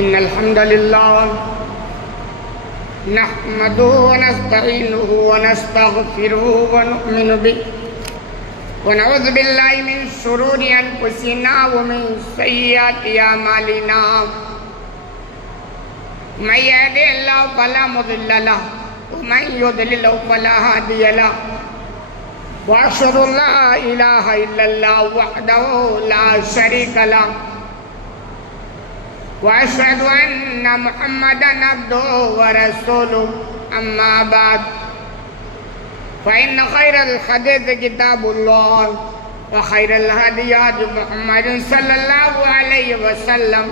إن الحمد لله نحمده ونستعينه ونستغفره ونؤمن به ونعوذ بالله من شرور أنفسنا ومن سيئات أعمالنا من يهده الله فلا مضل له ومن يضلل فلا هادي له وأشهد أن لا إله إلا الله وحده لا شريك له وأشهد أن محمدا عبده ورسوله أما بعد فإن خير الحديث كتاب الله وخير الهدي هدي محمد صلى الله عليه وسلم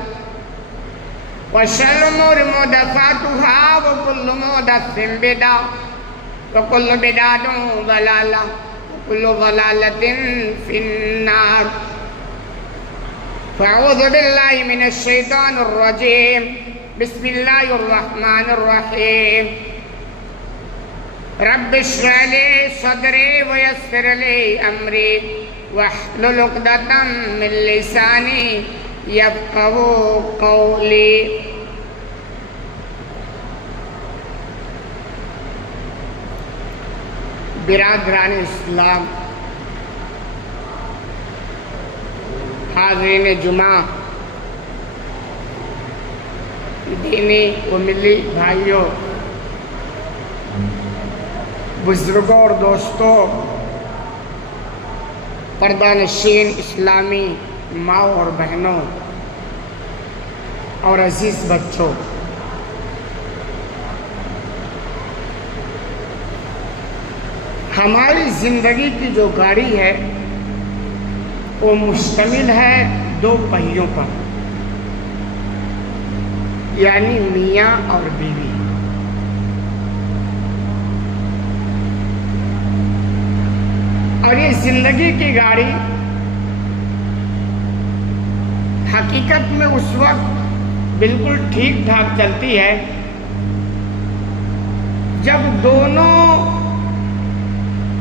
وشر الأمور محدثاتها وكل محدث بدعة وكل بدعة ضلالة وكل ضلالة في النار فأعوذ بالله من الشيطان الرجيم بسم الله الرحمن الرحيم رب اشرح لي صدري ويسر لي أمري واحلل عقدة من لساني يفقهوا قولي برادران اسلام، حاضرین جمعہ، دینی و ملی بھائیوں، بزرگوں اور دوستوں، پردہ نشین اسلامی ماں اور بہنوں اور عزیز بچوں، ہماری زندگی کی جو گاڑی ہے وہ مشتمل ہے دو پہیوں پر، یعنی میاں اور بیوی۔ اور یہ زندگی کی گاڑی حقیقت میں اس وقت بالکل ٹھیک ٹھاک چلتی ہے جب دونوں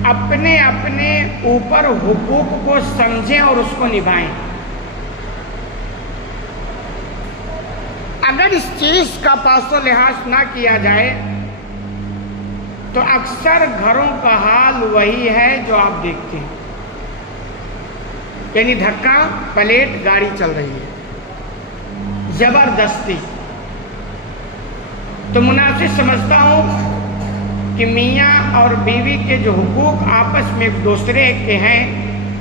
اپنے اپنے اوپر حقوق کو سمجھیں اور اس کو نبھائیں۔ اگر اس چیز کا پاس و لحاظ نہ کیا جائے تو اکثر گھروں کا حال وہی ہے جو آپ دیکھتے ہیں، یعنی دھکا پلیٹ گاڑی چل رہی ہے زبردستی۔ تو مناسب سمجھتا ہوں کہ میاں اور بیوی کے جو حقوق آپس میں ایک دوسرے کے ہیں،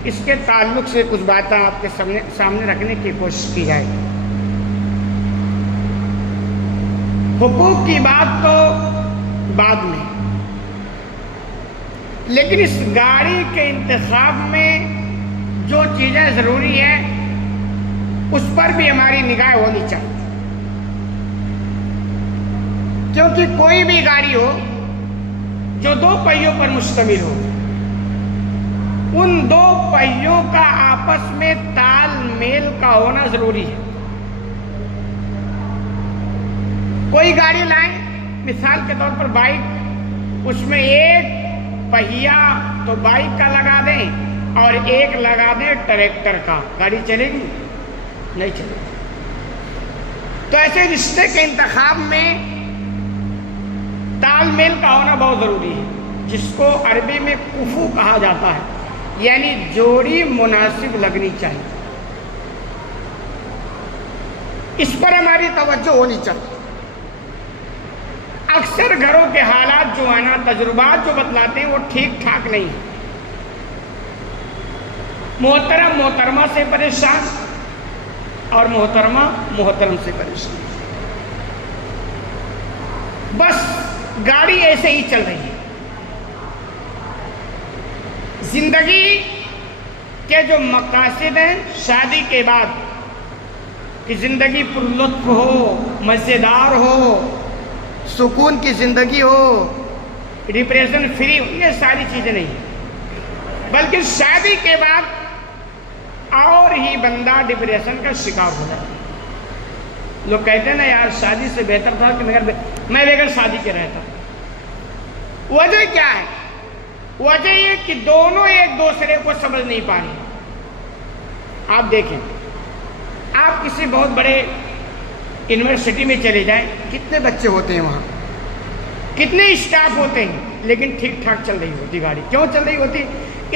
اس کے تعلق سے کچھ باتیں آپ کے سامنے رکھنے کی کوشش کی جائے۔ حقوق کی بات تو بعد میں، لیکن اس گاڑی کے انتخاب میں جو چیزیں ضروری ہیں اس پر بھی ہماری نگاہ ہونی چاہیے، کیونکہ کوئی بھی گاڑی ہو جو دو پہیوں پر مشتمل ہو، ان دو پہیوں کا آپس میں تال میل کا ہونا ضروری ہے۔ کوئی گاڑی لائیں، مثال کے طور پر بائک، اس میں ایک پہیا تو بائک کا لگا دیں اور ایک لگا دیں ٹریکٹر کا، گاڑی چلے گی؟ نہیں چلے گی۔ تو ایسے رشتے کے انتخاب میں تال میل کا ہونا بہت ضروری ہے، جس کو عربی میں کفو کہا جاتا ہے، یعنی جوڑی مناسب لگنی چاہیے۔ اس پر ہماری توجہ ہونی چاہیے۔ اکثر گھروں کے حالات جو ہیں نا، تجربات جو بتلاتے ہیں وہ ٹھیک ٹھاک نہیں ہیں۔ محترم محترمہ سے پریشان اور محترمہ محترم سے پریشان، بس گاڑی ایسے ہی چل رہی ہے۔ زندگی کے جو مقاصد ہیں شادی کے بعد کہ زندگی پر لطف ہو، مزیدار ہو، سکون کی زندگی ہو، ڈپریشن فری ہو، یہ ساری چیزیں نہیں، بلکہ شادی کے بعد اور ہی بندہ ڈپریشن کا شکار ہو جاتا ہے۔ لوگ کہتے ہیں نا یار شادی سے بہتر تھا کہ میں بغیر شادی کے رہتا۔ وجہ کیا ہے؟ وجہ یہ کہ دونوں ایک دوسرے کو سمجھ نہیں پا رہے۔ آپ دیکھیں، آپ کسی بہت بڑے یونیورسٹی میں چلے جائیں، کتنے بچے ہوتے ہیں وہاں، کتنے اسٹاف ہوتے ہیں، لیکن ٹھیک ٹھاک چل رہی ہوتی گاڑی. کیوں چل رہی ہوتی؟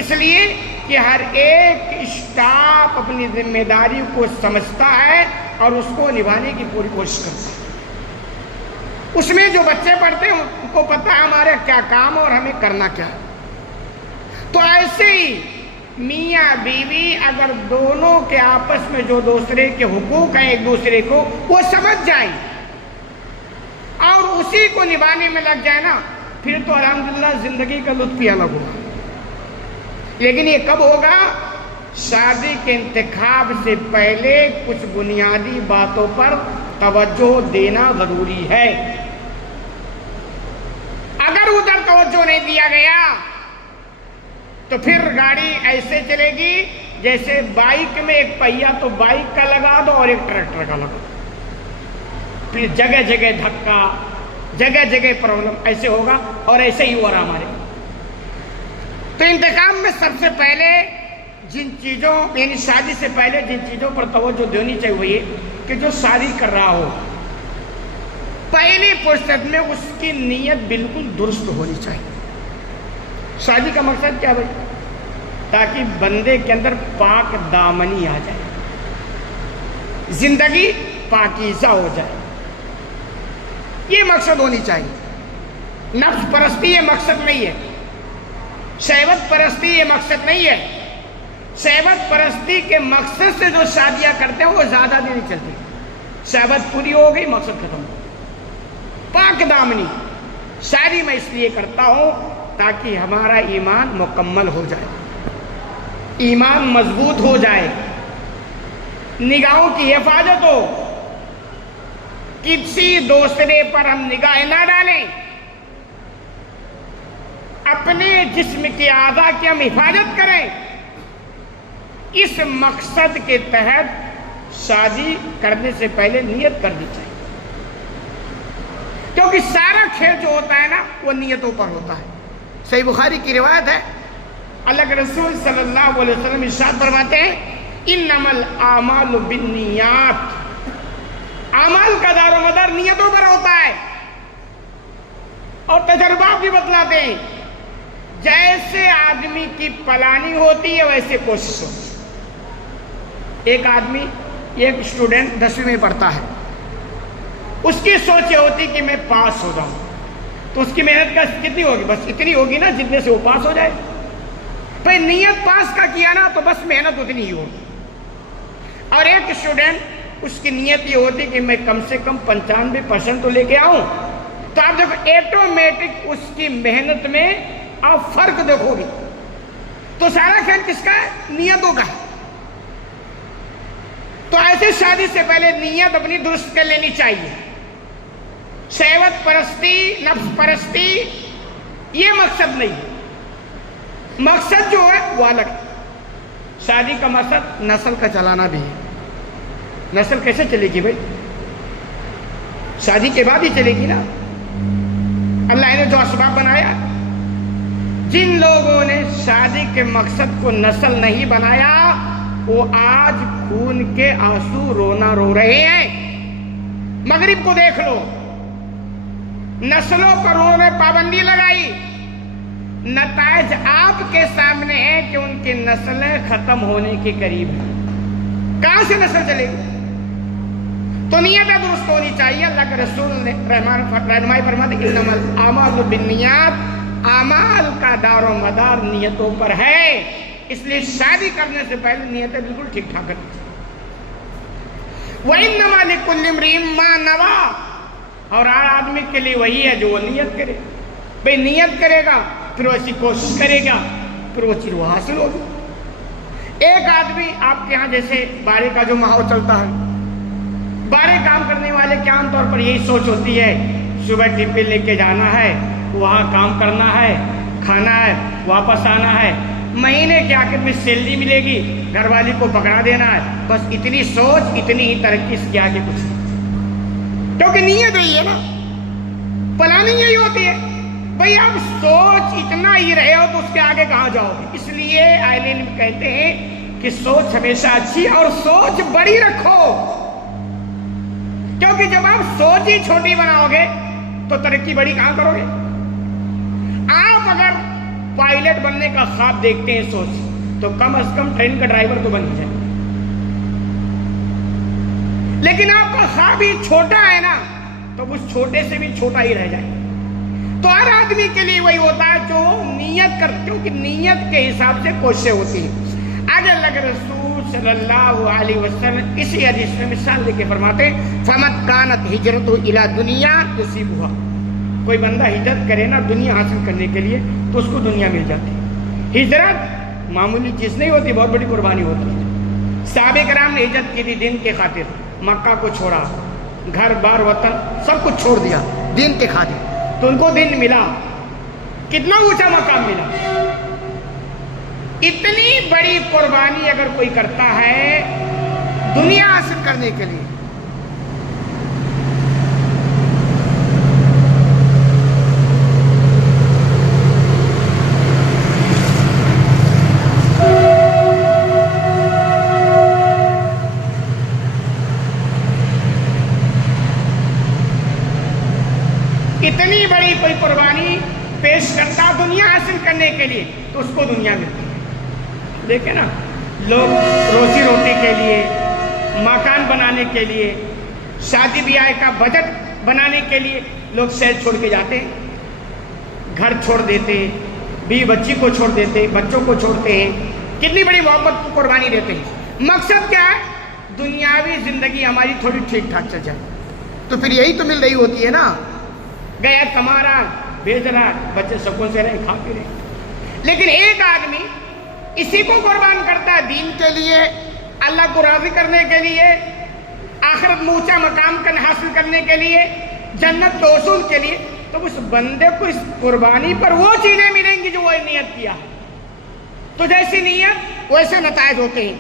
اس لیے کہ ہر ایک اسٹاف اپنی ذمہ داری کو سمجھتا ہے اور اس کو نبھانے کی پوری کوشش کرتا ہے. اس میں جو بچے پڑھتے ہیں ان کو پتہ ہے ہمارا کیا کام اور ہمیں کرنا کیا ہے. تو ایسے ہی میاں بیوی اگر دونوں کے آپس میں جو دوسرے کے حقوق ہیں ایک دوسرے کو وہ سمجھ جائیں اور اسی کو نبھانے میں لگ جائے نا، پھر تو الحمدللہ زندگی کا لطف ہی الگ ہوگا. لیکن یہ کب ہوگا؟ شادی کے انتخاب سے پہلے کچھ بنیادی باتوں پر توجہ دینا ضروری ہے. اگر ادھر توجہ نہیں دیا گیا تو پھر گاڑی ایسے چلے گی جیسے بائک میں ایک پہیا تو بائک کا لگا دو اور ایک ٹریکٹر کا لگا دو، پھر جگہ جگہ دھکا، جگہ جگہ پرابلم، ایسے ہوگا اور ایسے ہی ہو رہا ہمارے. تو انتخاب میں سب سے پہلے جن چیزوں یعنی شادی سے پہلے جن چیزوں پر توجہ دینی چاہیے وہ یہ کہ جو شادی کر رہا ہو پہلی فرصت میں اس کی نیت بالکل درست ہونی چاہیے. شادی کا مقصد کیا بھائی؟ تاکہ بندے کے اندر پاک دامنی آ جائے، زندگی پاکیزہ ہو جائے، یہ مقصد ہونی چاہیے. نفس پرستی یہ مقصد نہیں ہے، شہوت پرستی یہ مقصد نہیں ہے. شہوت پرستی کے مقصد سے جو شادیاں کرتے ہیں وہ زیادہ دن نہیں چلتی. شہوت پوری ہو گئی، مقصد ختم ہو. پاک دامنی شادی میں اس لیے کرتا ہوں تاکہ ہمارا ایمان مکمل ہو جائے، ایمان مضبوط ہو جائے، نگاہوں کی حفاظت ہو، کسی دوسرے پر ہم نگاہ نہ ڈالیں، اپنے جسم کی اعضاء کی ہم حفاظت کریں. اس مقصد کے تحت شادی کرنے سے پہلے نیت کرنی چاہیے، کیونکہ سارا کھیل جو ہوتا ہے نا وہ نیتوں پر ہوتا ہے. صحیح بخاری کی روایت ہے، اللہ کے رسول صلی اللہ علیہ وسلم ارشاد فرماتے ہیں انما الاعمال بالنیات، اعمال کا دار و مدار نیتوں پر ہوتا ہے. اور تجربات بھی بتلاتے ہیں جیسے آدمی کی پلاننگ ہوتی ہے ویسے کوشش ہوتی ہے. ایک آدمی ایک اسٹوڈنٹ 10ویں میں پڑھتا ہے، اس کی سوچ یہ ہوتی کہ میں پاس ہو جاؤں، تو اس کی محنت کا کتنی ہوگی؟ بس اتنی ہوگی نا جتنے سے وہ پاس ہو جائے. بھائی نیت پاس کا کیا نا تو بس محنت اتنی ہی ہوگی. اور ایک اسٹوڈنٹ اس کی نیت یہ ہوتی کہ میں کم سے کم 95% تو لے کے آؤں، تو آپ دیکھو ایٹومیٹک اس کی محنت میں آپ فرق دیکھو گے. تو سارا کھیل کس کا ہے؟ نیتوں کا ہے. تو ایسے شادی سے پہلے نیت اپنی درست کر لینی چاہیے. شہوت پرستی، نفس پرستی یہ مقصد نہیں ہے. مقصد جو ہے وہ الگ ہے. شادی کا مقصد نسل کا چلانا بھی ہے. نسل کیسے چلے گی بھائی؟ شادی کے بعد ہی چلے گی نا. اللہ نے جو اسباب بنایا، جن لوگوں نے شادی کے مقصد کو نسل نہیں بنایا وہ آج خون کے آنسو رونا رو رہے ہیں. مغرب کو دیکھ لو، نسلوں پر انہوں نے پابندی لگائی، نتائج آپ کے سامنے ہے کہ ان کی نسلیں ختم ہونے کے قریب ہیں. کہاں سے نسل چلے گی؟ تو نیتیں درست ہونی چاہیے. اللہ کے رسول نے رہنمائی فرماتے کہ انما الاعمال بالنیات، اعمال کا دار و مدار نیتوں پر ہے. اس لیے شادی کرنے سے پہلے نیتیں بالکل ٹھیک ٹھاک کرنی چاہیے. وَإِنَّمَا لِكُلِّ امْرِئٍ مَّا نَوَىٰ، اور ہر آدمی کے لیے وہی ہے جو وہ نیت کرے. بھئی نیت کرے گا پھر وہ ایسی کوشش کرے گا پھر وہ چیز وہ حاصل ہوگی. ایک آدمی آپ کے ہاں جیسے بارے کا جو ماحول چلتا ہے، بارے کام کرنے والے کے عام طور پر یہی سوچ ہوتی ہے صبح ٹپے لے کے جانا ہے، وہاں کام کرنا ہے، کھانا ہے، واپس آنا ہے، مہینے کے آخر میں سیلری ملے گی، گھر والی کو پکڑا دینا ہے. بس اتنی سوچ، اتنی ہی ترقی، اس کے آگے کچھ نہیں. کیونکہ نیت یہی ہے نا، پلاننگ یہی ہوتی ہے. بھئی آپ سوچ اتنا ہی رہے ہو تو اس کے آگے کہاں جاؤ گے؟ اس لیے اہل علم کہتے ہیں کہ سوچ ہمیشہ اچھی اور سوچ بڑی رکھو. کیونکہ جب آپ سوچ ہی چھوٹی بناؤ گے تو ترقی بڑی کہاں کرو گے؟ آپ اگر پائلٹ بننے کا خواب دیکھتے ہیں سوچ، تو کم از کم ٹرین کا ڈرائیور تو بن جائے، لیکن آپ کا خواب ہی چھوٹا ہے نا، تو اس چھوٹے سے بھی چھوٹا ہی رہ جائے۔ تو ہر آدمی کے لیے وہی ہوتا ہے جو نیت کر، کیونکہ نیت کے حساب سے کوششیں ہوتی ہیں۔ آگے اللہ کے رسول صلی اللہ علیہ وسلم اسی حدیث میں مثال دے کے فرماتے ہیں فَمَتْ كَانَتْ هِجْرَتُهُ إِلَى دُنْيَا يُصِيبُهَا، کوئی بندہ ہجرت کرے نا دنیا حاصل کرنے کے لیے تو اس کو دنیا مل جاتی ہے۔ ہجرت معمولی چیز نہیں ہوتی، بہت بڑی قربانی ہوتی ہے۔ صحابہ کرام نے ہجرت کی تھی دین کے خاطر، مکہ کو چھوڑا، گھر بار وطن سب کچھ چھوڑ دیا دین کے خاطر، تو ان کو دین ملا، کتنا اونچا مقام ملا۔ اتنی بڑی قربانی اگر کوئی کرتا ہے دنیا حاصل کرنے کے لیے، اتنی بڑی کوئی قربانی پیش کرتا دنیا حاصل کرنے کے لیے تو اس کو دنیا ملتی ہے۔ دیکھیں نا، لوگ روزی روٹی کے لیے، مکان بنانے کے لیے، شادی بیاہ کا بجٹ بنانے کے لیے لوگ شہر چھوڑ کے جاتے ہیں، گھر چھوڑ دیتے، بیوی بچی کو چھوڑ دیتے، بچوں کو چھوڑتے ہیں، کتنی بڑی محبت کو قربانی دیتے ہیں۔ مقصد کیا ہے؟ دنیاوی زندگی ہماری تھوڑی ٹھیک ٹھاک چل جائے، تو پھر یہی تو مل رہی ہوتی ہے نا، گیا کما رہا، بھیج رہا، بچے سکون سے رہے، کھا پی رہے۔ لیکن ایک آدمی اسی کو قربان کرتا ہے دین کے لیے، اللہ کو راضی کرنے کے لیے، آخرت میں اونچا مقام حاصل کرنے کے لیے، جنت کے حصول کے لیے، تو اس بندے کو اس قربانی پر وہ چیزیں ملیں گی جو وہ نیت کیا۔ تو جیسی نیت ویسے نتائج ہوتے ہیں۔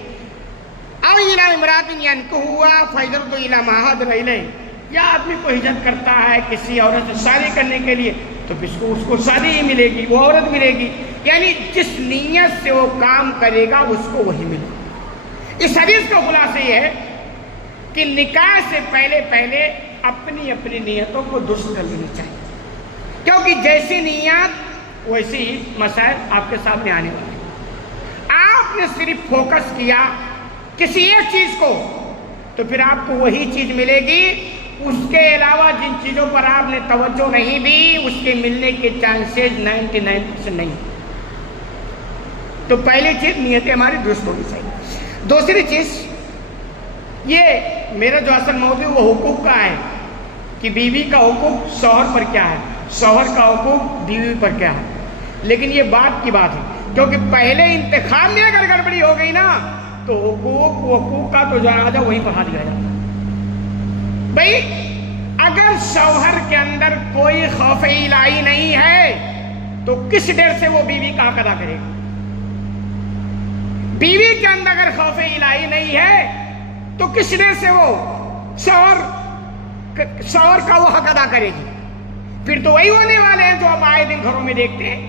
او الی امرات ینکحوها فہجرۃ الی ما ہاجر الیہ، یا آدمی کو ہجرت کرتا ہے کسی عورت سے شادی کرنے کے لیے تو پھر اس کو شادی ہی ملے گی، وہ عورت ملے گی، یعنی جس نیت سے وہ کام کرے گا اس کو وہی ملے گا۔ اس حدیث کا خلاصہ یہ ہے کہ نکاح سے پہلے اپنی اپنی نیتوں کو درست کر لینی چاہیے، کیونکہ جیسی نیت ویسی ہی مسائل آپ کے سامنے آنے والے ہیں۔ آپ نے صرف فوکس کیا کسی ایک چیز کو تو پھر آپ کو وہی چیز ملے گی، اس کے علاوہ جن چیزوں پر آپ نے توجہ نہیں دی اس کے ملنے کے چانسز 99% نہیں۔ تو پہلی چیز نیتیں ہماری درست ہونی چاہیے۔ دوسری چیز، یہ میرا جو اصل موضوع وہ حقوق کا ہے کہ بیوی کا حقوق شوہر پر کیا ہے، شوہر کا حقوق بیوی پر کیا ہے، لیکن یہ بات کی بات ہے، کیونکہ پہلے انتخاب میں اگر گڑبڑی ہو گئی نا تو حقوق کا تو جنازہ وہیں پڑھا دیا جاتا ہے۔ بھئی اگر شوہر کے اندر کوئی خوف الہی نہیں ہے تو کس ڈر سے وہ بیوی کا حق ادا کرے گا؟ بیوی کے اندر اگر خوف الہی نہیں ہے تو کس ڈر سے وہ شوہر کا وہ حق ادا کرے گی؟ پھر تو وہی ہونے والے ہیں جو آپ آئے دن گھروں میں دیکھتے ہیں،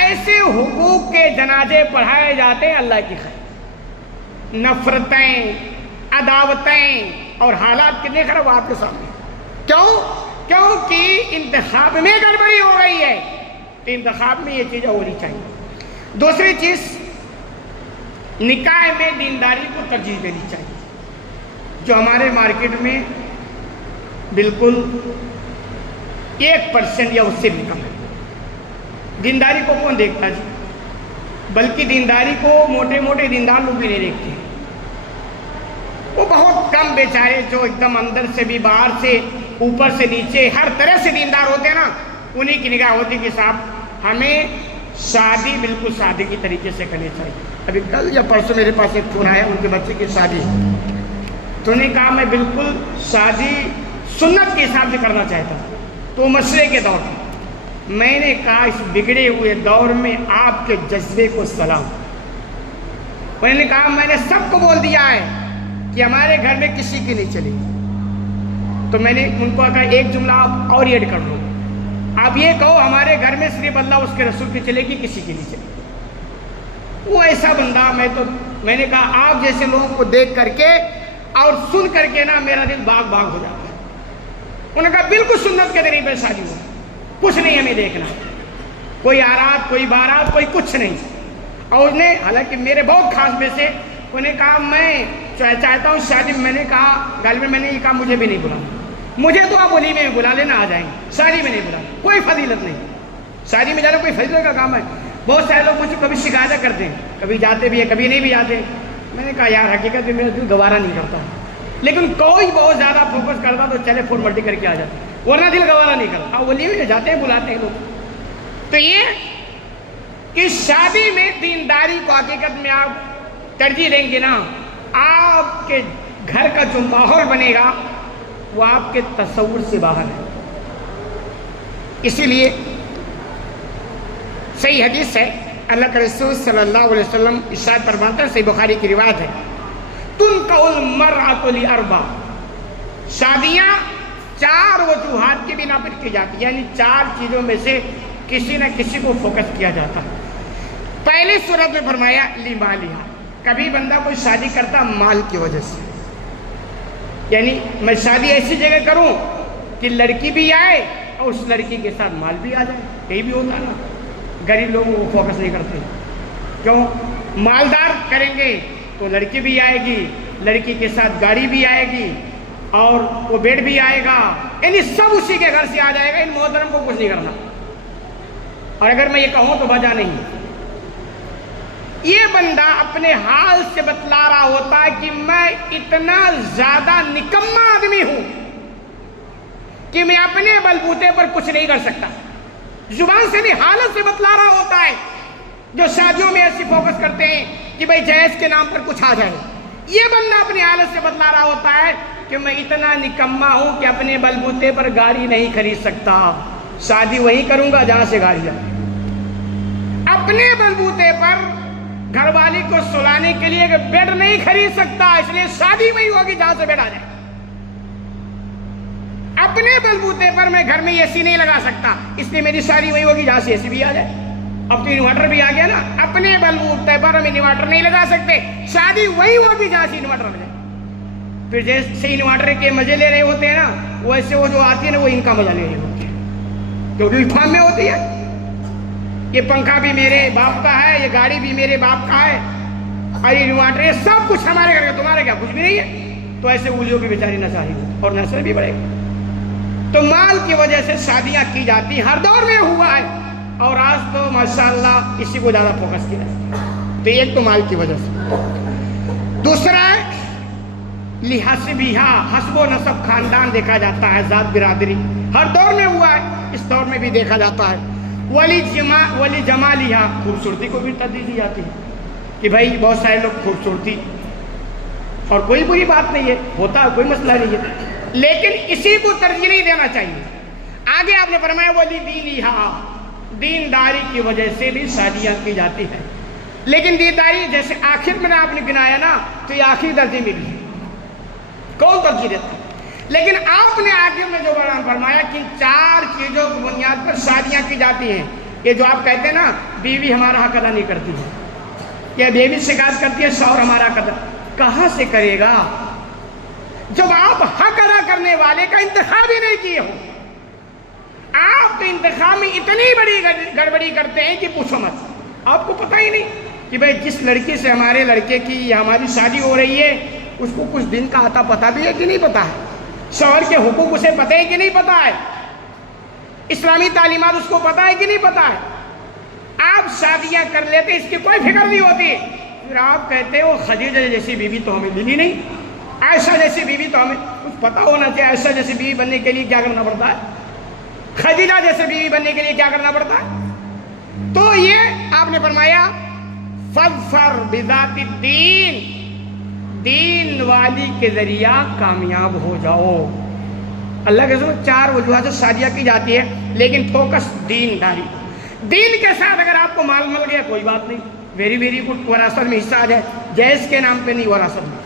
ایسے حقوق کے جنازے پڑھائے جاتے ہیں، اللہ کی خیر، نفرتیں، عداوتیں اور حالات کتنے خراب آپ کے سامنے۔ کیونکہ انتخاب میں گڑبڑی ہو گئی ہے، تو انتخاب میں یہ چیزیں ہونی چاہیے۔ دوسری چیز، نکاح میں دینداری کو ترجیح دینی چاہیے، جو ہمارے مارکیٹ میں بالکل 1% یا اس سے بھی کم ہے۔ دینداری کو کون دیکھتا جی؟ بلکہ دینداری کو موٹے موٹے دیندار لوگ بھی نہیں دیکھتے، وہ بہت کم بیچارے جو ایک دم اندر سے بھی باہر سے اوپر سے نیچے ہر طرح سے دیندار ہوتے ہیں نا، انہی کی نگاہ ہوتی کہ صاحب ہمیں شادی بالکل سادگی طریقے سے کرنی چاہیے۔ ابھی کل یا پرسوں میرے پاس ایک فون آیا، ان کے بچے کی شادی، تو نے کہا میں بالکل شادی سنت کے حساب سے کرنا چاہتا ہوں، تو مشورے کے دور میں میں نے کہا اس بگڑے ہوئے دور میں آپ کے جذبے کو سلام۔ میں نے کہا میں نے سب کو بول دیا ہے کہ ہمارے گھر میں کسی کی نہیں چلے گی، تو میں نے ان کو کہا ایک جملہ آپ اور ایڈ کر لو، آپ یہ کہو ہمارے گھر میں صرف اللہ اس کے رسول کی چلے گی، کسی کی نہیں چلے گی۔ وہ ایسا بندہ، میں نے کہا آپ جیسے لوگوں کو دیکھ کر کے اور سن کر کے نا میرا دل باغ باغ ہو جاتا ہے. انہوں نے کہا بالکل سنت کے طریقے پہ شادی ہو, کچھ نہیں ہمیں دیکھنا, کوئی آرات کوئی بارات کوئی کچھ نہیں. اور اس نے حالانکہ میرے بہت خاص میں سے انہوں نے کہا میں چاہتا ہوں شادی. میں نے کہا غالباً میں نے یہ کہا مجھے بھی نہیں بلانا, مجھے تو آپ ولیمے میں بلا لینا, آ جائیں گے, شادی میں نہیں بلانا, کوئی فضیلت نہیں. شادی میں جانا کوئی فضیلت کا کام ہے. بہت سارے لوگ مجھ سے کبھی شکایت کرتے ہیں, کبھی جاتے بھی ہیں کبھی نہیں بھی جاتے. میں نے کہا یار حقیقت میں میرا دل گوارا نہیں کرتا, لیکن کوئی بہت زیادہ فوکس کرتا تو چلے فارمیلٹی کر کے آ جاتے, ورنہ دل گوارا نہیں کرتا. ولیمے میں جاتے ہیں بلاتے ہیں لوگ. تو یہ کہ شادی میں دینداری کو حقیقت میں آپ ترجیح دیں گے نا, آپ کے گھر کا جو ماحول بنے گا وہ آپ کے تصور سے باہر ہے. اسی لیے صحیح حدیث ہے, اللہ کے رسول صلی اللہ علیہ وسلم ارشاد فرماتے ہیں, صحیح بخاری کی روایت ہے, تنکح المرأۃ لاربع, شادیاں 4 وجوہات کی بنا پر کی جاتی, یعنی 4 چیزوں میں سے کسی نہ کسی کو فوکس کیا جاتا. پہلی صورت میں فرمایا لمالہا, کبھی بندہ کوئی شادی کرتا مال کی وجہ سے, یعنی میں شادی ایسی جگہ کروں کہ لڑکی بھی آئے اور اس لڑکی کے ساتھ مال بھی آ جائے. کہیں بھی ہوتا نا, غریب لوگوں کو فوکس نہیں کرتے. کیوں؟ مالدار کریں گے تو لڑکی بھی آئے گی, لڑکی کے ساتھ گاڑی بھی آئے گی, اور وہ بیڈ بھی آئے گا, یعنی سب اسی کے گھر سے آ جائے گا. ان محترم کو کچھ نہیں کرنا. اور اگر میں یہ کہوں تو وجہ نہیں, یہ بندہ اپنے حال سے بتلا رہا ہوتا ہے کہ میں اتنا زیادہ نکما آدمی ہوں کہ میں اپنے بلبوتے پر کچھ نہیں کر سکتا. زبان سے نہیں, حالت سے بتلا رہا ہوتا ہے. جو شادیوں میں ایسی فوکس کرتے ہیں کہ بھئی جہیز کے نام پر کچھ آ جائے, یہ بندہ اپنی حالت سے بتلا رہا ہوتا ہے کہ میں اتنا نکما ہوں کہ اپنے بلبوتے پر گاڑی نہیں خرید سکتا. شادی وہی کروں گا جہاں سے گاڑی جائے. اپنے بلبوتے پر گھر والی کو سلانے کے لیے بیڈ نہیں خرید سکتا, اس لیے شادی وہی ہوگی جہاں سے بیڈ آ جائے. اپنے بلبوتے پر میں گھر میں اے سی نہیں لگا سکتا, اس لیے میری شادی وہی ہوگی جہاں سے اے سی بھی آ جائے. اب تو انورٹر بھی آ گیا نا, اپنے بلبوتے پر ہم انورٹر نہیں لگا سکتے, شادی وہی ہوگی جہاں سے انورٹر لگے. پھر جیسے انورٹر کے مزے لے رہے ہوتے ہیں نا, ویسے وہ جو آتی ہے نا وہ ان کا مزہ لے رہے ہوتے ہیں, کیونکہ فارم میں ہوتی ہے. یہ پنکھا بھی میرے باپ کا ہے, یہ گاڑی بھی میرے باپ کا ہے, اور یہ انورٹر, یہ سب کچھ ہمارے گھر کا, تمہارے کیا کچھ بھی نہیں ہے. تو ایسے اولیوں کی بیچاری نساری ہوتی اور نسل بھی بڑھے گی. تو مال کی وجہ سے شادیاں کی جاتی, ہر دور میں ہوا ہے, اور آج تو ماشاءاللہ اسی کو زیادہ فوکس کیا جاتا ہے. تو ایک تو مال کی وجہ سے. دوسرا ہے لحسبھا, حسب و نسب, خاندان دیکھا جاتا ہے, ذات برادری, ہر دور میں ہوا ہے, اس دور میں بھی دیکھا جاتا ہے. ولی جمالہا, خوبصورتی کو بھی ترجیح دی جاتی ہے کہ بھائی بہت سارے لوگ خوبصورتی, اور کوئی بری بات نہیں ہے, ہوتا ہے, کوئی مسئلہ نہیں ہے, لیکن اسی کو ترجیح نہیں دینا چاہیے. آگے آپ نے فرمایا ولی دینہا, دینداری کی وجہ سے بھی شادیاں کی جاتی ہیں. لیکن دینداری جیسے آخر میں آپ نے گنایا نا, تو یہ آخری درجے میں بھی ہے, کون ترجیح دیتا ہے. لیکن آپ نے آخر میں جو بیان فرمایا کہ 4 چیزوں کی بنیاد پر شادیاں کی جاتی ہیں. یہ جو آپ کہتے ہیں نا بیوی ہمارا حق ادا نہیں کرتی ہے, یا بیوی شکایت کرتی ہے شوہر ہمارا حق ادا, کہاں سے کرے گا جب آپ حق ادا کرنے والے کا انتخاب ہی نہیں کیے ہو. آپ تو انتخاب میں اتنی بڑی گڑبڑی کرتے ہیں کہ پوچھو مت. آپ کو پتہ ہی نہیں کہ بھئی جس لڑکی سے ہمارے لڑکے کی یا ہماری شادی ہو رہی ہے اس کو کچھ دن کا آتا پتہ بھی ہے کہ نہیں پتہ ہے, شوہر کے حقوق اسے پتہ ہے کہ نہیں پتہ ہے, اسلامی تعلیمات اس کو پتہ ہے کہ نہیں پتہ ہے. آپ شادیاں کر لیتے, اس کی کوئی فکر نہیں ہوتی. پھر آپ کہتے ہو خدیجہ جیسی بیوی تو ہمیں ملی نہیں, عائشہ جیسی بیوی تو ہمیں کچھ پتہ ہونا چاہیے. عائشہ جیسی بیوی بننے کے لیے کیا کرنا پڑتا ہے, خدیجہ جیسے بیوی بننے کے لیے کیا کرنا پڑتا ہے. تو یہ آپ نے فرمایا فظفر بذات الدین, دین والی کے ذریعہ کامیاب ہو جاؤ. اللہ کے رسول 4 وجوہات سے شادیاں کی جاتی ہے, لیکن فوکس دینداری. دین کے ساتھ اگر آپ کو مال مل گیا کوئی بات نہیں, ویری ویری گڈ, وراثت میں حصہ آ جائے, جہیز کے نام پہ نہیں, وراثت میں.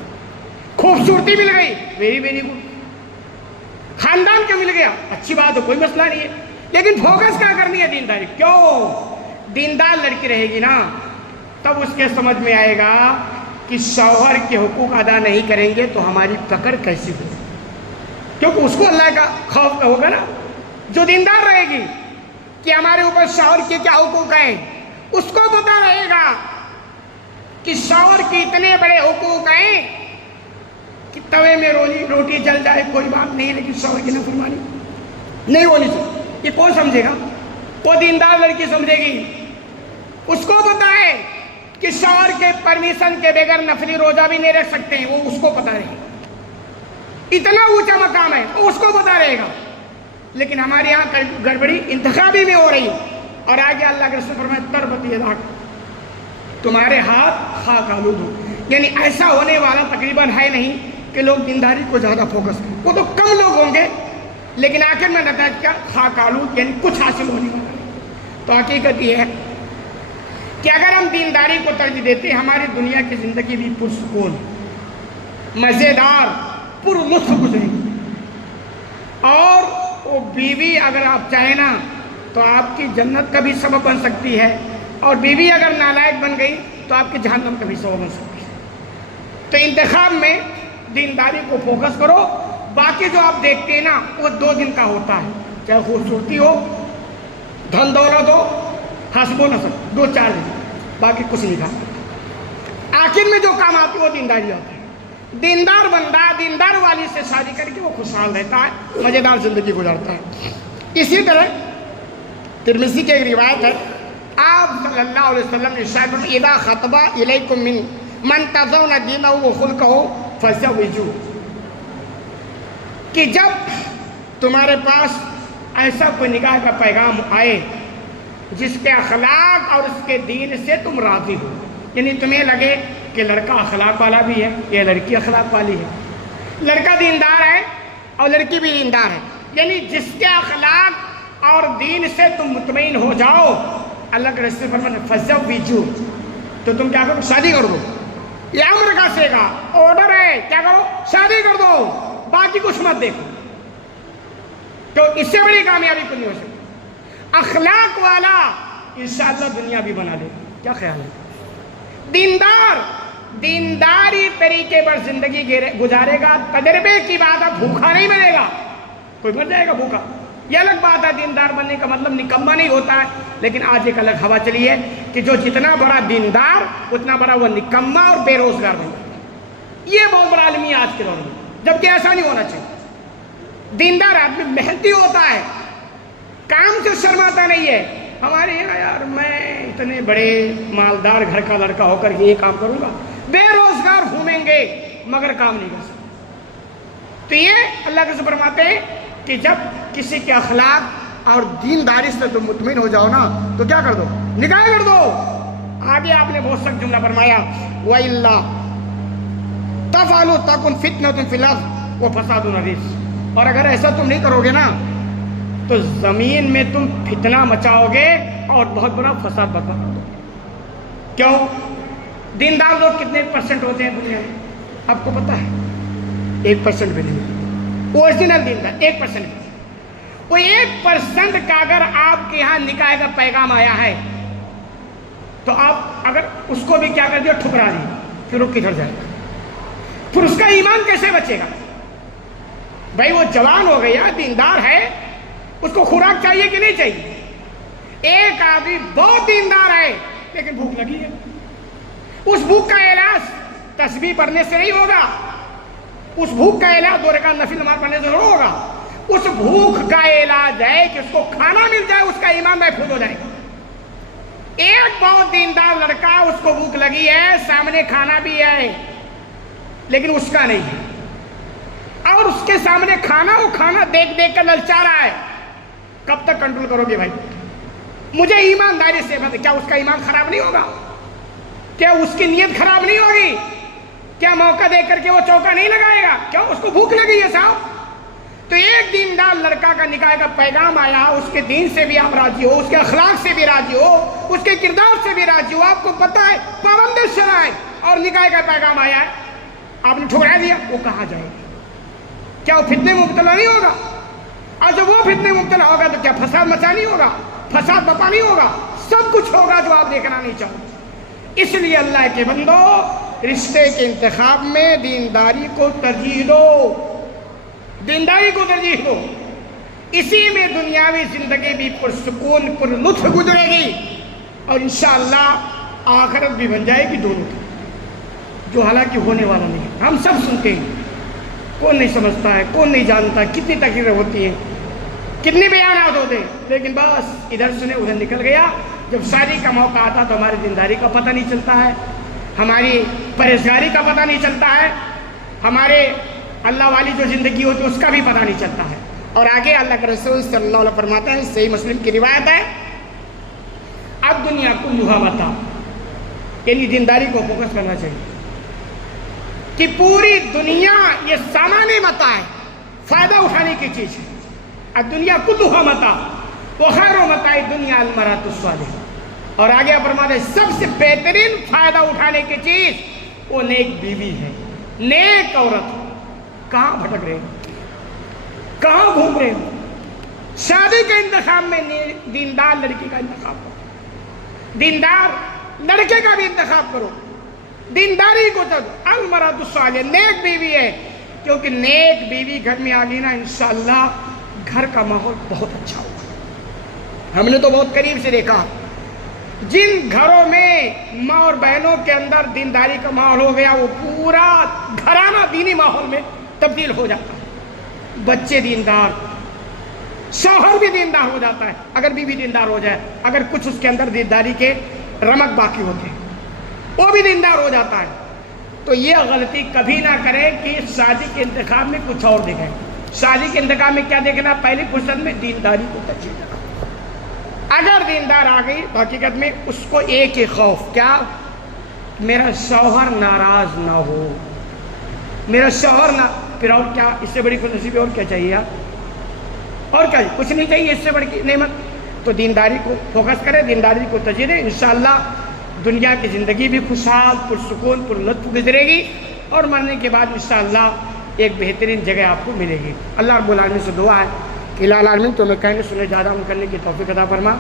خوبصورتی مل گئی, ویری ویری گڈ, خاندان کا مل گیا, اچھی بات ہے, کوئی مسئلہ نہیں ہے, لیکن فوکس کیا کرنی ہے, دینداری. کیوں؟ دیندار لڑکی رہے گی نا تب اس کے سمجھ میں آئے گا کہ شوہر کے حقوق ادا نہیں کریں گے تو ہماری پکڑ کیسی ہوگی؟ کیونکہ اس کو اللہ کا خوف کا ہوگا نا. جو دیندار رہے گی کہ ہمارے اوپر شوہر کے کیا حقوق ہیں، اس کو پتا رہے گا کہ شوہر کے اتنے بڑے حقوق ہیں کہ توے میں روٹی جل جائے کوئی بات نہیں، لیکن شوہر کی نافرمانی نہیں ہونی چاہیے. یہ کون سمجھے گا؟ وہ دیندار لڑکی سمجھے گی. اس کو پتا ہے کہ شوہر کے پرمیشن کے بغیر نفلی روزہ بھی نہیں رکھ سکتے ہیں، وہ اس کو پتا رہے گا. اتنا اونچا مقام ہے، وہ اس کو پتا رہے گا. لیکن ہمارے یہاں گڑبڑی انتخابی میں ہو رہی، اور آگے اللہ کے رسول فرمائے تربت یداک، تمہارے ہاتھ خاک آلود ہو. یعنی ایسا ہونے والا تقریباً ہے نہیں کہ لوگ دینداری کو زیادہ فوکس کریں. وہ تو کم لوگ ہوں گے، لیکن آخر میں نتائج کیا؟ خاک آلود، یعنی کچھ حاصل ہونے والا ہے. تو حقیقت یہ ہے کہ اگر ہم دینداری کو ترجیح دیتے ہیں، ہماری دنیا کی زندگی بھی پرسکون، مزیدار، پر لطف گزرے گی. اور وہ بیوی اگر آپ چاہیں نا تو آپ کی جنت کا بھی سبب بن سکتی ہے، اور بیوی اگر نالائق بن گئی تو آپ کی جہنم کا بھی سبب بن سکتی ہے. تو انتخاب میں دینداری کو فوکس کرو. باقی جو آپ دیکھتے ہیں نا وہ 2 دن کا ہوتا ہے، چاہے خوبصورتی ہو، دھن دولت ہو، حسب و نسب، 2-4 دن، باقی کچھ نہیں کہا. آخر میں جو کام آتی ہے وہ دینداری آتی ہے. دیندار بندہ دیندار والی سے شادی کر کے وہ خوشحال رہتا ہے، مزیدار زندگی گزارتا ہے. اسی طرح ترمذی کی ایک روایت ہے، آپ صلی اللہ علیہ وسلم نے ارشاد فرمایا اذا خطب الیکم من ترضون دینہ وخلقہ فزوجوہ، کہ جب تمہارے پاس ایسا کوئی نکاح کا پیغام آئے جس کے اخلاق اور اس کے دین سے تم راضی ہو، یعنی تمہیں لگے کہ لڑکا اخلاق والا بھی ہے یا لڑکی اخلاق والی ہے، لڑکا دیندار ہے اور لڑکی بھی دیندار ہے، یعنی جس کے اخلاق اور دین سے تم مطمئن ہو جاؤ، اللہ کے رسول فرماتے ہیں فزوجوہ، تو تم کیا کرو؟ شادی کر دو. یہ امر کا صیغہ، آرڈر ہے، کیا کرو؟ شادی کر دو. باقی کچھ مت دیکھو، تو اس سے بڑی کامیابی کو نہیں ہو سکتی. اخلاق والا انشاءاللہ دنیا بھی بنا لے. کیا خیال ہے؟ دیندار دینداری طریقے پر زندگی گزارے گا، تجربے کی بات ہے، بھوکا نہیں مرے گا. کوئی مر جائے گا بھوکا، یہ الگ بات ہے. دیندار بننے کا مطلب نکما نہیں ہوتا ہے. لیکن آج ایک الگ ہوا چلی ہے کہ جو جتنا بڑا دیندار اتنا بڑا وہ نکما اور بے روزگار بن جاتا ہے. یہ بہت بڑا عالمی ہے آج کے دور میں، جبکہ ایسا نہیں ہونا چاہیے. دیندار آدمی محنتی ہوتا ہے، کام سے شرماتا نہیں ہے. ہمارے یہاں یار میں اتنے بڑے مالدار گھر کا لڑکا ہو کر یہ کام کروں گا، بے روزگار گھومیں گے مگر کام نہیں کر سکتے. تو یہ اللہ کے فرماتے ہیں کہ جب کسی کے اخلاق اور دینداری سے تم مطمئن ہو جاؤ نا تو کیا کر دو؟ نکاح کر دو. آگے آپ نے بہت سخت جملہ فرمایا وَإِلَّا تَفْعَلُوا تَكُنْ فِتْنَةٌ فِي الْأَرْضِ وَفَسَادٌ عَرِيضٌ، اور اگر ایسا تم نہیں کرو گے نا تو زمین میں تم فتنہ مچاؤ گے اور بہت بڑا فساد برپا کر دو گے. کیوں؟ دیندار لوگ کتنے % ہوتے ہیں دنیا میں؟ آپ کو پتا ہے؟ 1% بھی نہیں. اوریجنل دیندار 1%. وہ 1% کا اگر آپ کے یہاں نکاح کا پیغام آیا ہے تو آپ اگر اس کو بھی کیا کر دیا؟ ٹھکرا دیا، پھر وہ کدھر جائے گا؟ پھر اس کا ایمان کیسے بچے گا؟ بھائی وہ جوان ہو گیا، دیندار ہے، اس کو خوراک چاہیے کہ نہیں چاہیے؟ ایک آدمی بہت دیندار ہے لیکن بھوک لگی ہے، اس بھوک کا علاج تسبیح پڑھنے سے نہیں ہوگا، اس بھوک کا علاج 2 رکعت نفل نماز پڑھنے سے ضرور ہوگا. اس بھوک کا علاج ہے کہ اس کو کھانا مل جائے، اس کا ایمان محفوظ ہو جائے گا. ایک بہت دیندار لڑکا، اس کو بھوک لگی ہے، سامنے کھانا بھی ہے لیکن اس کا نہیں ہے، اور اس کے سامنے کھانا، وہ کھانا دیکھ دیکھ کر للچا رہا ہے. کب تک کنٹرول کرو گے بھائی؟ مجھے ایمانداری سے بتا، کیا اس کا ایمان خراب نہیں ہوگا؟ کیا اس کی نیت خراب نہیں ہوگی؟ کیا موقع دے کر کے وہ چوکا نہیں لگائے گا؟ کیوں؟ اس کو بھوک لگی ہے صاحب. تو ایک دیندار لڑکا کا نکاح کا پیغام آیا، اس کے دین سے بھی آپ راضی ہو، اس کے اخلاق سے بھی راضی ہو، اس کے کردار سے بھی راضی ہو، آپ کو پتہ ہے پابند شرع ہے، اور نکاح کا پیغام آیا ہے، آپ نے ٹھکرا دیا، وہ کہاں جائے گا؟ کیا وہ فتنے میں مبتلا نہیں ہوگا؟ اور جب وہ فتنے میں مبتلا ہوگا تو کیا فساد مچا نہیں ہوگا؟ فساد بپا نہیں ہوگا؟ سب کچھ ہوگا جو آپ دیکھنا نہیں چاہتے. اس لیے اللہ کے بندو رشتے کے انتخاب میں دینداری کو ترجیح دو، دینداری کو ترجیح دو، اسی میں دنیاوی زندگی بھی پرسکون پر لطف گزرے گی اور انشاءاللہ آخرت بھی بن جائے گی دونوں کی، جو حالانکہ ہونے والا نہیں ہے۔ ہم سب سنتے ہیں، کون نہیں سمجھتا ہے، کون نہیں جانتا، کتنی تقریریں ہوتی ہیں، کتنے بیانات ہوتے ہیں، لیکن بس ادھر سنے ادھر نکل گیا۔ جب شادی کا موقع آتا تو ہماری دینداری کا پتہ نہیں چلتا ہے، ہماری پرہیزگاری کا پتہ نہیں چلتا ہے، ہمارے اللہ والی جو زندگی ہوتی ہے اس کا بھی پتہ نہیں چلتا ہے۔ اور آگے اللہ کے رسول صلی اللہ علیہ وسلم فرماتے ہیں، صحیح مسلم کی روایت ہے، اب دنیا کلھا متاع، یعنی دینداری کو فوکس کرنا چاہیے کہ پوری دنیا یہ سامان متاع ہے، فائدہ اٹھانے کی چیز ہے۔ الدنیا کلھا متاع وخیر متاع الدنیا المرأۃ الصالحہ، اور آگے فرماتے ہیں سب سے بہترین فائدہ اٹھانے کی چیز وہ نیک بیوی ہے، نیک عورت۔ کہاں بھٹک رہے ہیں، کہاں گھوم رہے ہو؟ شادی کے انتخاب میں دیندار لڑکی کا انتخاب کرو، دیندار لڑکے کا بھی انتخاب کرو، دینداری کو تو المرأۃ الصالحہ، نیک بیوی ہے، کیونکہ نیک بیوی گھر میں آ گئی نا انشاءاللہ گھر کا ماحول بہت اچھا ہوگا۔ ہم نے تو بہت قریب سے دیکھا، جن گھروں میں ماں اور بہنوں کے اندر دینداری کا ماحول ہو گیا وہ پورا گھرانہ دینی ماحول میں تبدیل ہو جاتا ہے، بچے دیندار، شوہر بھی دیندار ہو جاتا ہے، اگر بیوی دیندار ہو جائے، اگر کچھ اس کے اندر دینداری کے رمق باقی ہوتے ہیں وہ بھی دیندار ہو جاتا ہے۔ تو یہ غلطی کبھی نہ کریں کہ شادی کے انتخاب میں کچھ اور دیکھیں۔ شادی کے انتخاب میں کیا دیکھنا؟ پہلی فرصت میں دینداری کو ترجیح دینا۔ اگر دیندار آ گئی تو حقیقت میں اس کو ایک ہی خوف، کیا؟ میرا شوہر ناراض نہ ہو، میرا شوہر نہ، پھر اور کیا؟ اس سے بڑی خوش نصیبی اور کیا چاہیے آپ؟ اور کیا؟ کچھ نہیں چاہیے اس سے بڑی نعمت۔ تو دینداری کو فوکس کرے، دینداری کو ترجیح دیں، انشاءاللہ دنیا کی زندگی بھی خوشحال، پرسکون، پر لطف گزرے گی، اور مرنے کے بعد انشاءاللہ ایک بہترین جگہ آپ کو ملے گی۔ اللہ رب العالمین سے دعا ہے کہ الہ العالمین تمہیں کہنے سنے زیادہ عمل کرنے کی توفیق عطا فرما،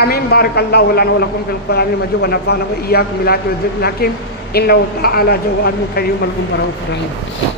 آمین۔ بارک اللہ لنا ولکم فی القرآن المجید ونفعنا وإیاکم بالآیات والذکر الحکیم، انہ تعالی جواد کریم رؤوف رحیم۔